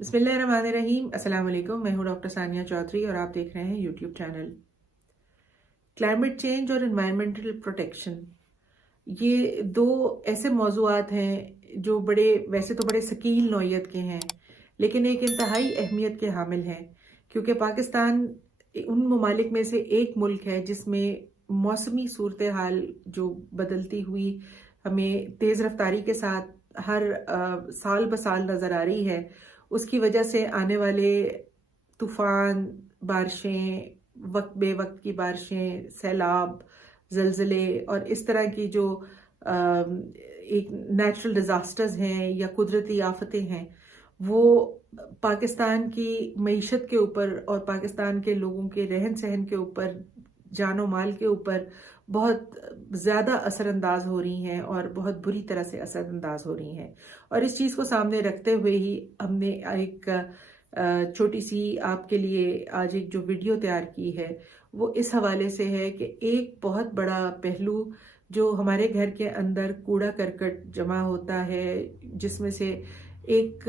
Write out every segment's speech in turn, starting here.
बिस्मिल्लाहिर्रहमानिर्रहीम। अस्सलाम वालेकुम। मैं हूँ डॉक्टर सानिया चौधरी और आप देख रहे हैं यूट्यूब चैनल। क्लाइमेट चेंज और एनवायरमेंटल प्रोटेक्शन, ये दो ऐसे मौज़ूआत हैं जो वैसे तो बड़े सकील नौइयत के हैं, लेकिन एक इंतहाई अहमियत के हामिल हैं, क्योंकि पाकिस्तान उन ममालिक में से एक मुल्क है जिसमें मौसमी सूरत हाल जो बदलती हुई हमें तेज़ रफ्तारी के साथ हर साल ब साल नज़र आ रही है। उसकी वजह से आने वाले तूफ़ान, बारिशें, वक्त बे वक्त की बारिशें, सैलाब, ज़लज़ले और इस तरह की जो एक नेचुरल डिज़ास्टर्स हैं या कुदरती आफतें हैं, वो पाकिस्तान की मईशत के ऊपर और पाकिस्तान के लोगों के रहन सहन के ऊपर, जानो माल के ऊपर बहुत ज़्यादा असरअंदाज हो रही हैं और बहुत बुरी तरह से असरअंदाज हो रही हैं। और इस चीज़ को सामने रखते हुए ही हमने एक छोटी सी आपके लिए आज एक जो वीडियो तैयार की है, वो इस हवाले से है कि एक बहुत बड़ा पहलू जो हमारे घर के अंदर कूड़ा करकट जमा होता है, जिसमें से एक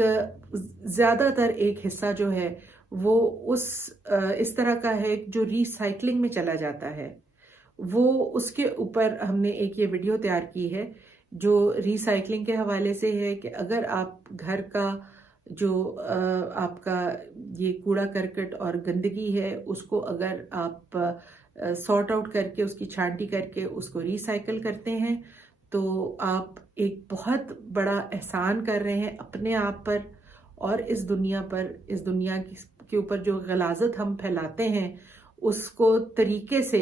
ज़्यादातर एक हिस्सा जो है वो इस तरह का है जो रिसाइकलिंग में चला जाता है। वो उसके ऊपर हमने एक ये वीडियो तैयार की है जो रिसाइकलिंग के हवाले से है कि अगर आप घर का जो आपका ये कूड़ा करकट और गंदगी है, उसको अगर आप सॉर्ट आउट करके, उसकी छांटी करके उसको रिसाइकल करते हैं, तो आप एक बहुत बड़ा एहसान कर रहे हैं अपने आप पर और इस दुनिया पर। इस दुनिया के ऊपर जो गलाजत हम फैलाते हैं, उसको तरीके से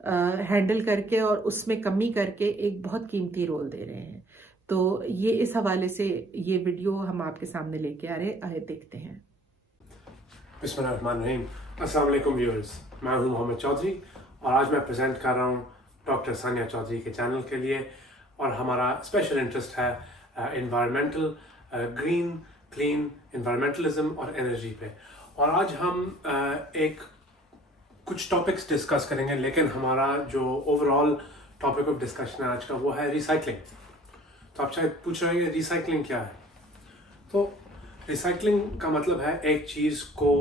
हैंडल करके और उसमें कमी करके एक बहुत कीमती रोल दे रहे हैं। तो ये इस हवाले से ये वीडियो हम आपके सामने लेके आ रहे, आए देखते हैं। बिस्मिल्लाहिर्रहमानिर्रहीम। अस्सलाम वालेकुम व्यूअर्स, मैं हूं मोहम्मद चौधरी और आज मैं प्रेजेंट कर रहा हूं डॉक्टर सानिया चौधरी के चैनल के लिए। और हमारा स्पेशल इंटरेस्ट है इन्वायरमेंटल, ग्रीन, क्लीन, इन्वायरमेंटलिज्म और एनर्जी पे। और आज हम एक कुछ टॉपिक्स डिस्कस करेंगे, लेकिन हमारा जो ओवरऑल टॉपिक ऑफ डिस्कशन है आज का वो है रिसाइकलिंग। तो आप शायद पूछ रहे हैं रिसाइकलिंग क्या है। तो रिसाइकलिंग का मतलब है एक चीज़ को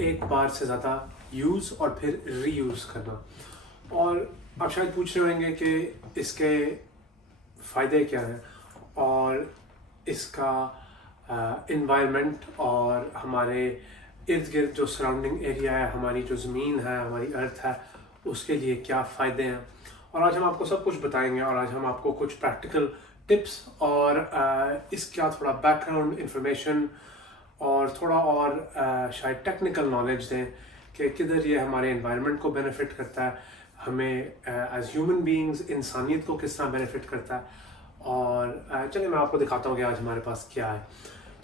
एक बार से ज़्यादा यूज़ और फिर रीयूज़ करना। और आप शायद पूछ रहे होंगे कि इसके फ़ायदे क्या हैं और इसका इन्वायरमेंट और हमारे इर्द गिर्द जो सराउंडिंग एरिया है, हमारी जो ज़मीन है, हमारी अर्थ है, उसके लिए क्या फ़ायदे हैं। और आज हम आपको सब कुछ बताएंगे और आज हम आपको कुछ प्रैक्टिकल टिप्स और इसका थोड़ा बैकग्राउंड इंफॉर्मेशन और थोड़ा और शायद टेक्निकल नॉलेज दें कि किधर ये हमारे एनवायरनमेंट को बेनिफिट करता है, हमें एज ह्यूमन बीइंग्स इंसानियत को किस तरह बेनिफिट करता है। और चलिए मैं आपको दिखाता हूँ कि आज हमारे पास क्या है।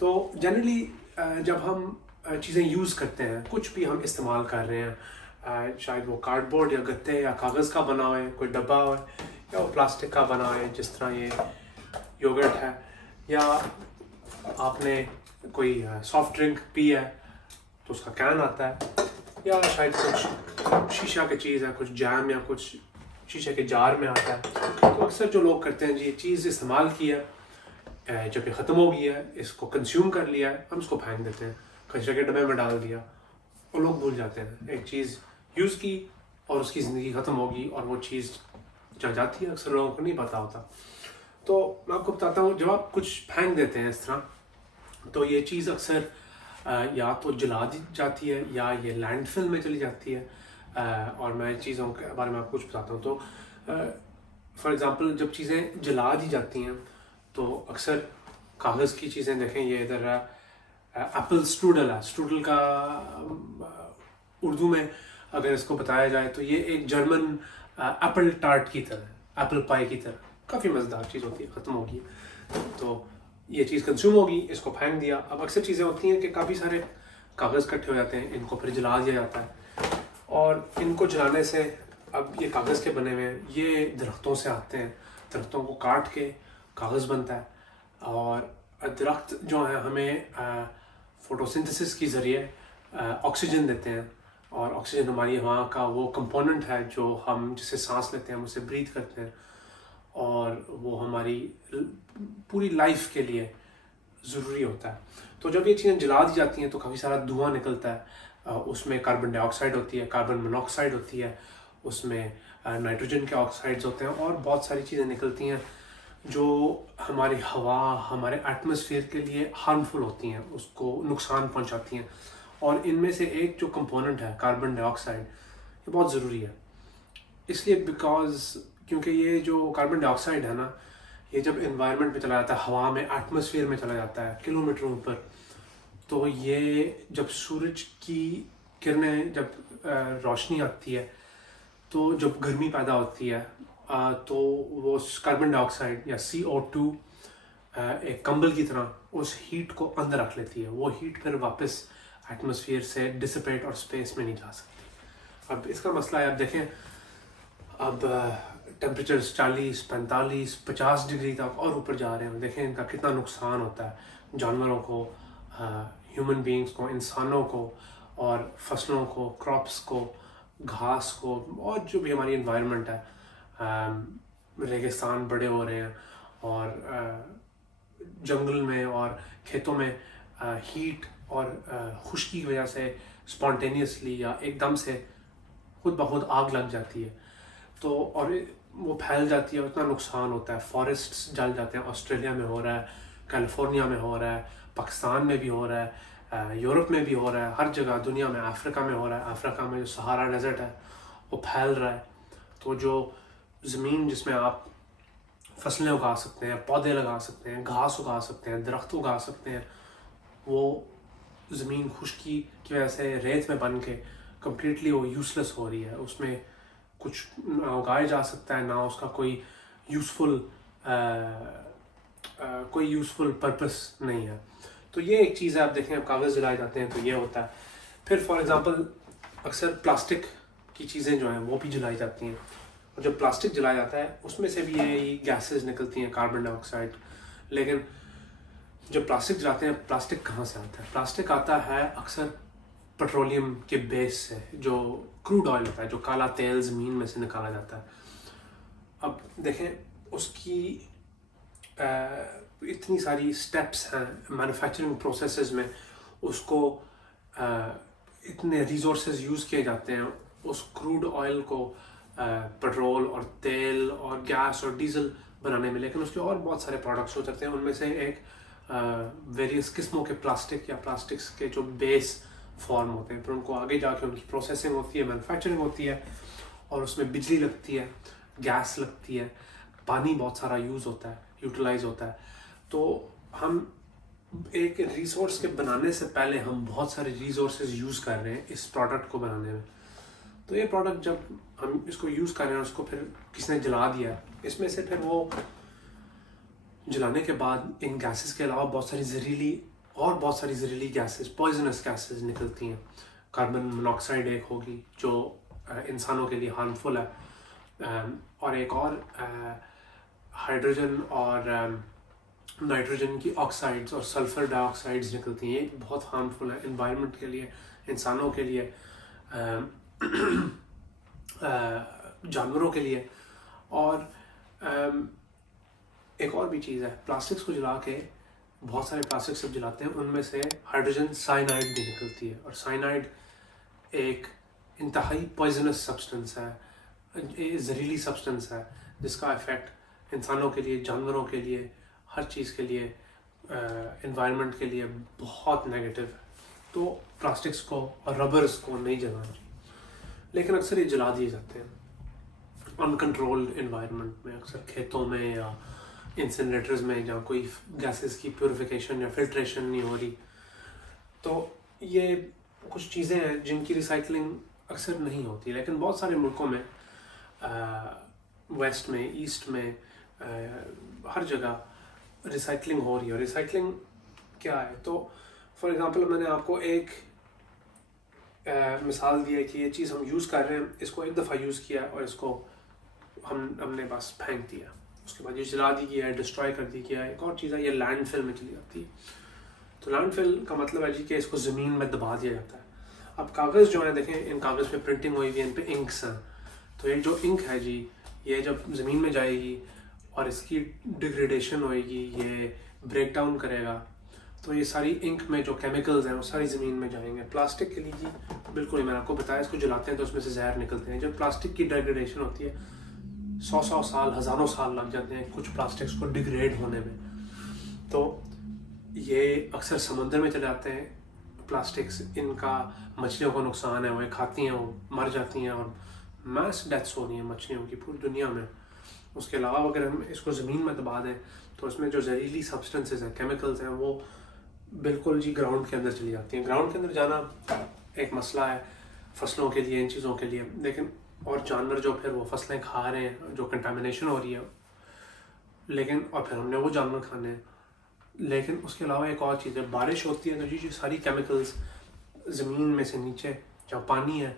तो जनरली जब हम चीज़ें यूज़ करते हैं, कुछ भी हम इस्तेमाल कर रहे हैं, शायद वो कार्डबोर्ड या गत्ते या कागज़ का बना हुआ है, कोई डब्बा हो या वो प्लास्टिक का बना हुआ है, जिस तरह ये योगर्ट है, या आपने कोई सॉफ्ट ड्रिंक पी है तो उसका कैन आता है, या शायद कुछ शीशा की चीज़ है, कुछ जैम या कुछ शीशे के जार में आता है। तो अक्सर जो लोग करते हैं जी, ये चीज़ इस्तेमाल की है, जब ये ख़त्म हो गई है, इसको कंज्यूम कर लिया है, हम इसको फेंक देते हैं, कचरे के डब्बे में डाल दिया और लोग भूल जाते हैं। एक चीज़ यूज़ की और उसकी ज़िंदगी ख़त्म होगी और वो चीज़ जहाँ जाती है अक्सर लोगों को नहीं पता होता। तो मैं आपको बताता हूँ, जब आप कुछ फेंक देते हैं इस तरह, तो ये चीज़ अक्सर या तो जला दी जाती है या ये लैंडफिल में चली जाती है। और मैं चीज़ों के बारे में आपको कुछ बताता हूँ। तो फॉर एग्ज़ाम्पल जब चीज़ें जला दी जाती हैं तो अक्सर कागज़ की चीज़ें देखें, ये इधर एप्पल स्ट्रूडल है। स्ट्रूडल का उर्दू में अगर इसको बताया जाए तो ये एक जर्मन एप्पल टार्ट की तरह, एप्पल पाई की तरह काफ़ी मज़ेदार चीज़ होती है। ख़त्म होगी तो ये चीज़ कंज्यूम होगी, इसको फेंक दिया। अब अक्सर चीज़ें होती हैं कि काफ़ी सारे कागज़ इकट्ठे हो जाते हैं, इनको फिर जला दिया जाता है। और इनको जलाने से, अब ये कागज़ के बने हुए हैं, ये दरख्तों से आते हैं, दरख्तों को काट के कागज़ बनता है। और दरख्त जो है हमें फोटोसिंथेसिस के ज़रिए ऑक्सीजन देते हैं, और ऑक्सीजन हमारी हवा का वो कंपोनेंट है जो हम जिसे सांस लेते हैं, हम उसे ब्रीथ करते हैं, और वो हमारी पूरी लाइफ के लिए ज़रूरी होता है। तो जब ये चीज़ें जला दी जाती हैं तो काफ़ी सारा धुआं निकलता है। उसमें कार्बन डाइऑक्साइड होती है, कार्बन मोनोऑक्साइड होती है, उसमें नाइट्रोजन के ऑक्साइड्स होते हैं और बहुत सारी चीज़ें निकलती हैं जो हमारी हवा, हमारे एटमॉस्फेयर के लिए हार्मफुल होती हैं, उसको नुकसान पहुंचाती हैं। और इनमें से एक जो कंपोनेंट है कार्बन डाइऑक्साइड, ये बहुत ज़रूरी है इसलिए क्योंकि ये जो कार्बन डाइऑक्साइड है ना, ये जब एनवायरनमेंट में चला जाता है, हवा में, एटमॉस्फेयर में चला जाता है किलोमीटरों ऊपर, तो ये जब सूरज की किरणें, जब रोशनी आती है, तो जब गर्मी पैदा होती है, तो वो कार्बन डाइऑक्साइड या CO2 एक कंबल की तरह उस हीट को अंदर रख लेती है। वो हीट फिर वापस एटमॉस्फेयर से डिसिपेट और स्पेस में नहीं जा सकती। अब इसका मसला है, आप देखें, अब टेम्परेचर्स 40, 45, 50 डिग्री तक और ऊपर जा रहे हैं। देखें इनका कितना नुकसान होता है जानवरों को, ह्यूमन बीइंग्स को, इंसानों को, और फसलों को, क्रॉप्स को, घास को, और जो भी हमारी एनवायरनमेंट है। रेगिस्तान बड़े हो रहे हैं और जंगल में और खेतों में हीट और खुश्की की वजह से स्पॉन्टेनियसली या एकदम से खुद ब खुद आग लग जाती है, तो और वो फैल जाती है, उतना नुकसान होता है। फॉरेस्ट्स जल जाते हैं, ऑस्ट्रेलिया में हो रहा है, कैलिफोर्निया में हो रहा है, पाकिस्तान में भी हो रहा है, यूरोप में भी हो रहा है, हर जगह दुनिया में, अफ्रीका में हो रहा है। अफ्रीका में जो सहारा डेजर्ट है वो फैल रहा है। तो जो ज़मीन जिसमें आप फसलें उगा सकते हैं, पौधे लगा सकते हैं, घास उगा सकते हैं, दरख्त उगा सकते हैं, वो ज़मीन खुश्की की वजह से रेत में बन के कम्प्लीटली वो यूज़लेस हो रही है। उसमें कुछ ना उगाया जा सकता है, ना उसका कोई यूज़फुल पर्पस नहीं है। तो ये एक चीज़ है। आप देखें, अब कागज़ जलाए जाते हैं तो ये होता है। फिर फॉर एग्ज़ाम्पल अक्सर प्लास्टिक की चीज़ें जो हैं वो भी जलाई जाती हैं, और जब प्लास्टिक जलाया जाता है उसमें से भी ये गैसेस निकलती हैं, कार्बन डाइऑक्साइड। लेकिन जब प्लास्टिक जलाते हैं, प्लास्टिक कहाँ से आता है? प्लास्टिक आता है अक्सर पेट्रोलियम के बेस से, जो क्रूड ऑयल होता है, जो काला तेल ज़मीन में से निकाला जाता है। अब देखें, उसकी इतनी सारी स्टेप्स हैं मैन्युफैक्चरिंग प्रोसेसेस में, उसको इतने रिसोर्सेज यूज़ किए जाते हैं उस क्रूड ऑयल को पेट्रोल और तेल और गैस और डीजल बनाने में। लेकिन उसके और बहुत सारे प्रोडक्ट्स हो सकते हैं, उनमें से एक वेरियस किस्मों के प्लास्टिक या प्लास्टिक्स के जो बेस फॉर्म होते हैं, फिर उनको आगे जाके उनकी प्रोसेसिंग होती है, मैन्युफैक्चरिंग होती है, और उसमें बिजली लगती है, गैस लगती है, पानी बहुत सारा यूज़ होता है, यूटिलाइज होता है। तो हम एक रिसोर्स के बनाने से पहले हम बहुत सारे रिसोर्सेज यूज़ कर रहे हैं इस प्रोडक्ट को बनाने में। तो ये प्रोडक्ट जब हम इसको यूज़ कर रहे हैं, उसको फिर किसने जला दिया, इसमें से फिर वो जलाने के बाद इन गैसेस के अलावा बहुत सारी जहरीली गैसेस, पॉइजनस गैसेस निकलती हैं। कार्बन मोनोऑक्साइड एक होगी जो इंसानों के लिए हार्मफुल है, और एक और हाइड्रोजन और नाइट्रोजन की ऑक्साइड्स और सल्फर डाइऑक्साइड्स निकलती हैं। ये बहुत हार्मफुल है एनवायरनमेंट के लिए, इंसानों के लिए, जानवरों के लिए। और एक और भी चीज़ है, प्लास्टिक्स को जला के, बहुत सारे प्लास्टिक्स जब जलाते हैं उनमें से हाइड्रोजन साइनाइड भी निकलती है, और साइनाइड एक इंतहाई पॉइजनस सब्सटेंस है, जहरीली सब्सटेंस है, जिसका इफ़ेक्ट इंसानों के लिए, जानवरों के लिए, हर चीज़ के लिए, एनवायरनमेंट के लिए बहुत नेगेटिव है। तो प्लास्टिक्स को और रबर्स को नहीं जलाना चाहिए, लेकिन अक्सर ये जला दिए जाते हैं अनकंट्रोल्ड एनवायरनमेंट में, अक्सर खेतों में या इंसिनरेटर्स में, जहाँ कोई गैसेस की प्योरिफिकेशन या फिल्ट्रेशन नहीं हो रही। तो ये कुछ चीज़ें हैं जिनकी रिसाइकलिंग अक्सर नहीं होती, लेकिन बहुत सारे मुल्कों में, वेस्ट में, ईस्ट में, हर जगह रिसाइकलिंग हो रही है। रिसाइकलिंग क्या है? तो फॉर एग्ज़ाम्पल मैंने आपको एक मिसाल दी है कि ये चीज़ हम यूज़ कर रहे हैं, इसको एक दफ़ा यूज़ किया और इसको हमने बस फेंक दिया, उसके बाद ये जला दी गया है, डिस्ट्रॉय कर दी गया है। एक और चीज़ है, ये लैंडफिल में चली जाती है। तो लैंडफिल का मतलब है जी कि इसको ज़मीन में दबा दिया जाता है। अब कागज़ जो है, देखें, इन कागज़ पे प्रिंटिंग हुई हुई है, इन पे इंक्स हैं। तो ये जो इंक है जी, ये जब ज़मीन में जाएगी और इसकी डिग्रेडेशन होएगी, ये ब्रेक डाउन करेगा, तो ये सारी इंक में जो केमिकल्स हैं वो सारी ज़मीन में जाएंगे। प्लास्टिक के लिए जी बिल्कुल ही मैंने आपको बताया, इसको जलाते हैं तो उसमें से जहर निकलते हैं। जब प्लास्टिक की डिग्रेडेशन होती है 100 साल, हज़ारों साल लग जाते हैं कुछ प्लास्टिक्स को डिग्रेड होने में। तो ये अक्सर समुद्र में चले जाते हैं प्लास्टिक्स, इनका मछलियों को नुकसान है, वो खाती हैं, वो मर जाती हैं और मास डेथ्स हो रही हैं मछलियों की पूरी दुनिया में। उसके अलावा अगर हम इसको ज़मीन में दबा दें तो इसमें जो जहरीली सब्सटेंसेस हैं, केमिकल्स हैं, वो बिल्कुल जी ग्राउंड के अंदर चली जाती हैं। ग्राउंड के अंदर जाना एक मसला है फसलों के लिए, इन चीज़ों के लिए, लेकिन और जानवर जो फिर वो फसलें खा रहे हैं, जो कंटामिनेशन हो रही है, लेकिन और फिर हमने वो जानवर खाने हैं। लेकिन उसके अलावा एक और चीज़ है, बारिश होती है तो जी सारी केमिकल्स ज़मीन में से नीचे जहाँ पानी है,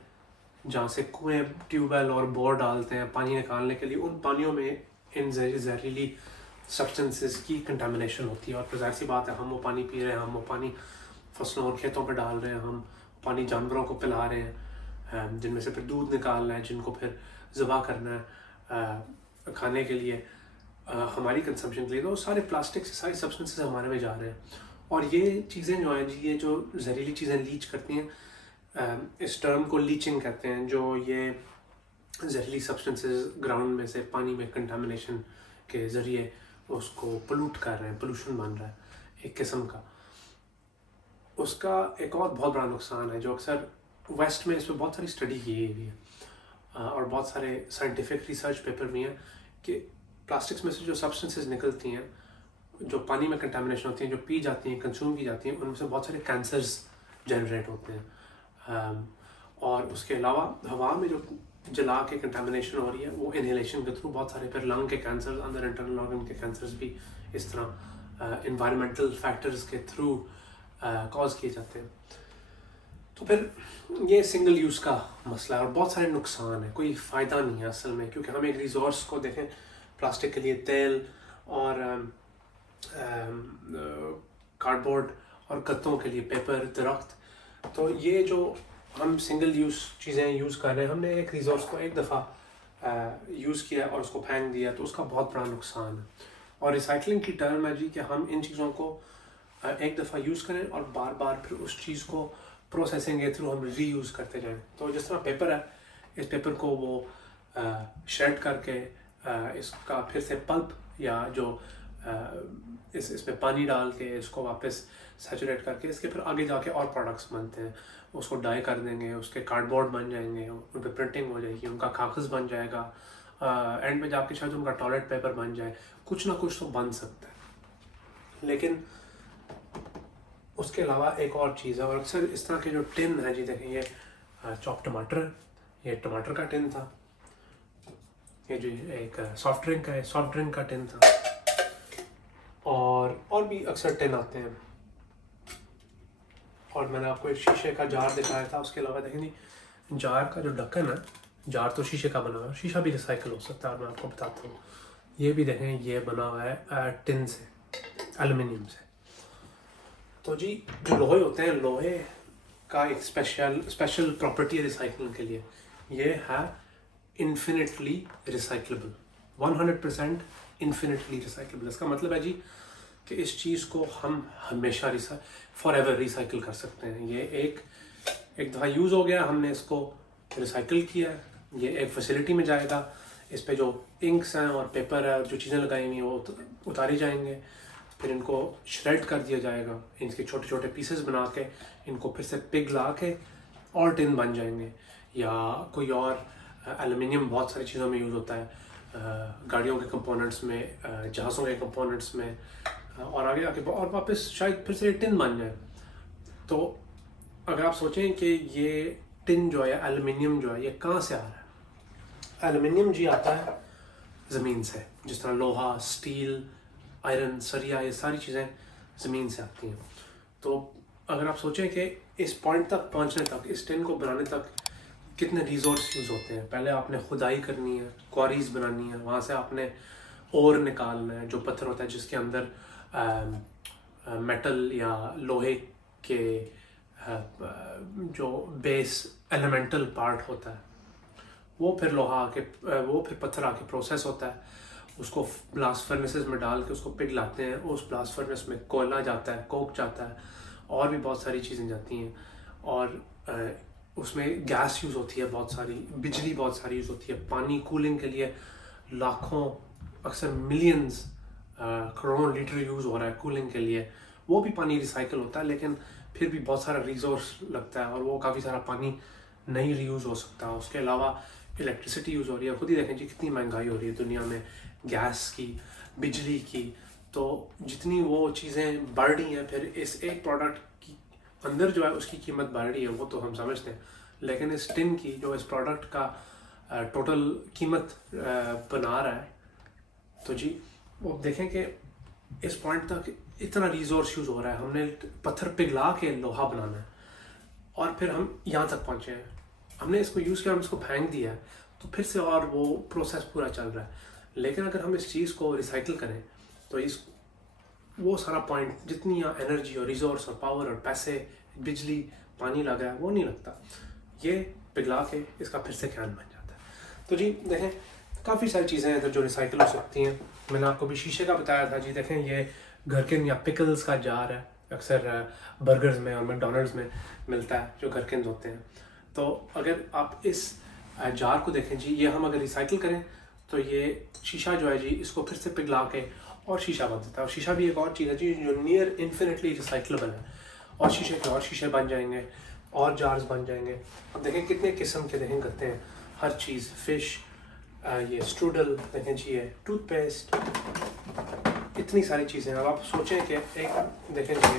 जहाँ से कुएँ, ट्यूबवेल और बोर डालते हैं पानी निकालने के लिए, उन पानियों में इन जहरीली सब्सटेंसेस की कंटामिनेशन होती है। और फिर जाहिर सी बात है, हम वो पानी पी रहे हैं, हम वो पानी फसलों और खेतों पर डाल रहे हैं, हम पानी जानवरों को पिला रहे हैं, जिनमें से फिर दूध निकालना है, जिनको फिर ज़बह करना है खाने के लिए, हमारी कंजम्पशन के लिए। तो सारे प्लास्टिक से सारी सब्सटेंसेस हमारे में जा रहे हैं। और ये चीज़ें जो हैं जी, ये जो जहरीली चीज़ें लीच करती हैं, इस टर्म को लीचिंग कहते हैं, जो ये जहरीली सब्सटेंसेस ग्राउंड में से पानी में कंटामिनेशन के ज़रिए उसको पोल्यूट कर रहे हैं, पोल्यूशन बन रहा है एक किस्म का। उसका एक और बहुत बड़ा नुकसान है जो अक्सर वेस्ट में इस पर बहुत सारी स्टडी की गई है और बहुत सारे साइंटिफिक रिसर्च पेपर भी हैं कि प्लास्टिक्स में से जो सब्सटेंसेस निकलती हैं, जो पानी में कंटामिनेशन होती हैं, जो पी जाती हैं, कंज्यूम की जाती हैं, उनमें से बहुत सारे कैंसर्स जनरेट होते हैं। और उसके अलावा हवा में जो जला के कंटामिनेशन हो रही है, वो इनहेलेशन के थ्रू बहुत सारे फिर लंग के कैंसर, अंदर इंटरनल ऑर्गन के कैंसर्स भी इस तरह इन्वायरमेंटल फैक्टर्स के थ्रू कॉज किए जाते हैं। तो फिर ये सिंगल यूज़ का मसला है और बहुत सारे नुकसान है, कोई फ़ायदा नहीं है असल में, क्योंकि हम एक रिसोर्स को देखें, प्लास्टिक के लिए तेल और कार्डबोर्ड और गत्तों के लिए पेपर, दरख्त। तो ये जो हम सिंगल यूज़ चीज़ें यूज़ कर रहे हैं, हमने एक रिसोर्स को एक दफ़ा यूज़ किया और उसको फेंक दिया, तो उसका बहुत बड़ा नुकसान है। और रिसाइकलिंग की टर्म है जी कि हम इन चीज़ों को एक दफ़ा यूज़ करें और बार बार फिर उस चीज़ को प्रोसेसिंग के थ्रू हम रीयूज़ करते जाएं। तो जिस तरह पेपर है, इस पेपर को वो श्रेड करके इसका फिर से पल्प या जो इसमें पानी डाल के इसको वापस सैचुरेट करके इसके फिर आगे जाके और प्रोडक्ट्स बनते हैं। उसको डाई कर देंगे, उसके कार्डबोर्ड बन जाएंगे, उन पर प्रिंटिंग हो जाएगी, उनका कागज़ बन जाएगा, एंड में जाके शायद उनका टॉयलेट पेपर बन जाए, कुछ ना कुछ तो बन सकता है। लेकिन उसके अलावा एक और चीज़ है, और अक्सर इस तरह के जो टिन है जी, देखें ये चॉप टमाटर, ये टमाटर का टिन था, ये जो एक सॉफ्ट ड्रिंक है, सॉफ्ट ड्रिंक का टिन था, और भी अक्सर टिन आते हैं। और मैंने आपको एक शीशे का जार दिखाया था। उसके अलावा देखें जी, जार का जो ढक्कन है, जार तो शीशे का बना हुआ है, शीशा भी रिसाइकिल हो सकता है, मैं आपको बताता हूँ। ये भी देखें, ये बना हुआ है टिन से, एल्युमिनियम से। तो जी जो लोहे होते हैं, लोहे का एक स्पेशल प्रॉपर्टी है रिसाइकलिंग के लिए, ये है इन्फिनिटली रिसाइक्लेबल, 100% इन्फिनिटली रिसाइक्लेबल। इसका मतलब है जी कि इस चीज़ को हम हमेशा फॉर एवर रिसाइकिल कर सकते हैं। ये एक दफ़ा यूज़ हो गया, हमने इसको रिसाइकिल किया, ये एक फैसिलिटी में जाएगा, इस पे जो इंक्स हैं और पेपर है और जो चीज़ें लगाई हुई हैं वो उतारी जाएंगे, फिर इनको श्रेड कर दिया जाएगा, इनके छोटे छोटे पीसेस बना के इनको फिर से पिघला के और टिन बन जाएंगे। या कोई और एल्युमिनियम बहुत सारी चीज़ों में यूज़ होता है, गाड़ियों के कंपोनेंट्स में, जहाज़ों के कंपोनेंट्स में, और आगे आके और वापस शायद फिर से टिन बन जाए। तो अगर आप सोचें कि ये टिन जो है, एल्युमिनियम जो है, ये कहाँ से आ रहा है? एल्युमिनियम जी आता है ज़मीन से, जिस तरह लोहा, स्टील, आयरन, सरिया, ये सारी चीज़ें ज़मीन से आती हैं। तो अगर आप सोचें कि इस पॉइंट तक पहुंचने तक, इस टिन को बनाने तक कितने रिसोर्स यूज़ होते हैं। पहले आपने खुदाई करनी है, क्वारीज बनानी है, वहाँ से आपने ओर निकालना है, जो पत्थर होता है जिसके अंदर मेटल या लोहे के जो बेस एलिमेंटल पार्ट होता है, वो फिर पत्थर आके प्रोसेस होता है, उसको ब्लास्ट फर्नेसेस में डाल के उसको पिघलाते हैं, उस ब्लास्ट फर्नेस में कोयला जाता है, कोक जाता है, और भी बहुत सारी चीज़ें जाती हैं, और उसमें गैस यूज़ होती है, बहुत सारी बिजली बहुत सारी यूज़ होती है, पानी कूलिंग के लिए लाखों, अक्सर मिलियंस, करोड़ों लीटर यूज़ हो रहा है कूलिंग के लिए। वो भी पानी रिसाइकल होता है, लेकिन फिर भी बहुत सारा रिसोर्स लगता है और वो काफ़ी सारा पानी नहीं रीयूज़ हो सकता। उसके अलावा इलेक्ट्रिसिटी यूज़ हो रही है, खुद ही देखें जी कितनी महंगाई हो रही है दुनिया में, गैस की, बिजली की। तो जितनी वो चीज़ें बढ़ रही हैं, फिर इस एक प्रोडक्ट की अंदर जो है उसकी कीमत बढ़ रही है, वो तो हम समझते हैं, लेकिन इस टिन की जो इस प्रोडक्ट का टोटल कीमत बना रहा है, तो जी वो देखें कि इस पॉइंट तक इतना रिसोर्स यूज़ हो रहा है। हमने पत्थर पिघला के लोहा बनाना है और फिर हम यहाँ तक पहुँचे हैं, हमने इसको यूज़ किया, हम इसको फेंक दिया है, तो फिर से और वो प्रोसेस पूरा चल रहा है। लेकिन अगर हम इस चीज़ को रिसाइकिल करें तो इस वो सारा पॉइंट, जितनी यहाँ एनर्जी और रिसोर्स और पावर और पैसे, बिजली, पानी लगा है, वो नहीं लगता। ये पिघला के इसका फिर से कैन बन जाता है। तो जी देखें काफ़ी सारी चीज़ें हैं इधर जो रिसाइकिल हो सकती हैं। मैंने आपको भी शीशे का बताया था जी, देखें ये घर के या पिकल्स का जार है, अक्सर बर्गर्स में और मैकडोनल्ड्स में मिलता है जो घर के होते हैं। तो अगर आप इस जार को देखें जी, ये हम अगर रिसाइकिल करें तो ये शीशा जो है जी, इसको फिर से पिघला के और शीशा बन जाता है। और शीशा भी एक और चीज़ है जी जो नियर इन्फिनिटली रिसाइकलेबल है, और शीशे के और शीशे बन जाएंगे और जार्स बन जाएंगे। अब देखें कितने किस्म के देखें करते हैं हर चीज़, फिश, ये स्ट्रूडल देखें जी, ये टूथपेस्ट, इतनी सारी चीज़ें। अब आप सोचें कि एक देखें जी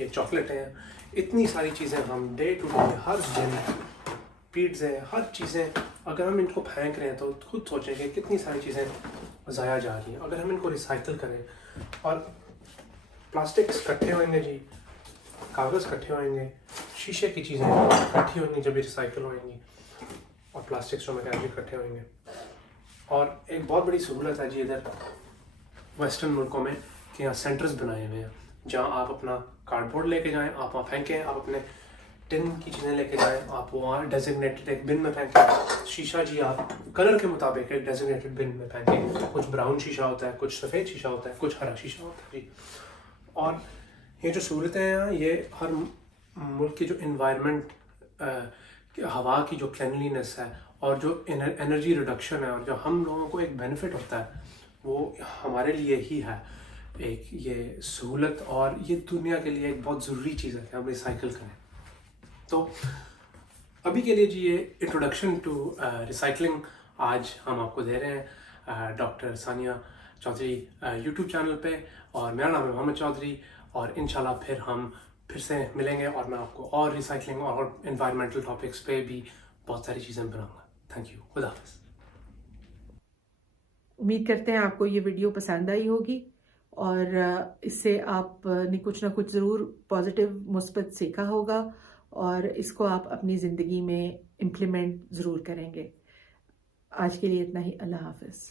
ये चॉकलेट हैं, इतनी सारी चीज़ें हम डे टू डे हर दिन, पिज़्ज़े, हर चीज़ें अगर हम इनको फेंक रहे हैं तो खुद सोचें कि कितनी सारी चीज़ें ज़ाया जा रही हैं। अगर हम इनको रिसाइकिल करें और प्लास्टिक्स इकट्ठे होंगे जी, कागज़ इकट्ठे होंगे, शीशे की चीज़ें इकट्ठी होंगी जब ये रिसाइकिल होंगी, और प्लास्टिक्स जो मैं इकट्ठे होंगे। और एक बहुत बड़ी सहूलत है जी इधर वेस्टर्न मुल्कों में कि यहाँ सेंटर्स बनाए हुए हैं जहाँ आप अपना कार्डबोर्ड लेके जाएं, आप वहाँ फेंकें, आप अपने टिन की चीज़ें लेके जाएं, आप वहाँ डेजिग्नेटेड एक बिन में फेंकें। शीशा जी आप कलर के मुताबिक एक डेजिग्नेटेड बिन में फेंकें। कुछ ब्राउन शीशा होता है, कुछ सफ़ेद शीशा होता है, कुछ हरा शीशा होता है जी। और ये जो सहूलतें हैं ये हर मुल्क की जो इन्वायरमेंट, हवा की जो क्लीनलीनेस है और जो एनर्जी रिडक्शन है और जो हम लोगों को एक बेनिफिट होता है, वो हमारे लिए ही है एक ये सहूलत, और ये दुनिया के लिए एक बहुत ज़रूरी चीज़ है कि हम रिसाइकिल करें। तो अभी के लिए जी ये इंट्रोडक्शन टू रिसाइकलिंग आज हम आपको दे रहे हैं doctor Sania Chaudhary YouTube channel पे, और मेरा नाम है मोहम्मद चौधरी, और इंशाल्लाह फिर से मिलेंगे और मैं आपको और रिसाइकलिंग और एनवायरमेंटल टॉपिक्स पे भी बहुत सारी चीज़ें बनाऊंगा। थैंक यू, खुदा हाफिज़। उम्मीद करते हैं आपको ये वीडियो पसंद आई होगी और इससे आपने कुछ ना कुछ ज़रूर पॉजिटिव मुस्बत सीखा होगा और इसको आप अपनी ज़िंदगी में इम्प्लीमेंट ज़रूर करेंगे। आज के लिए इतना ही। अल्लाह हाफ़िज़।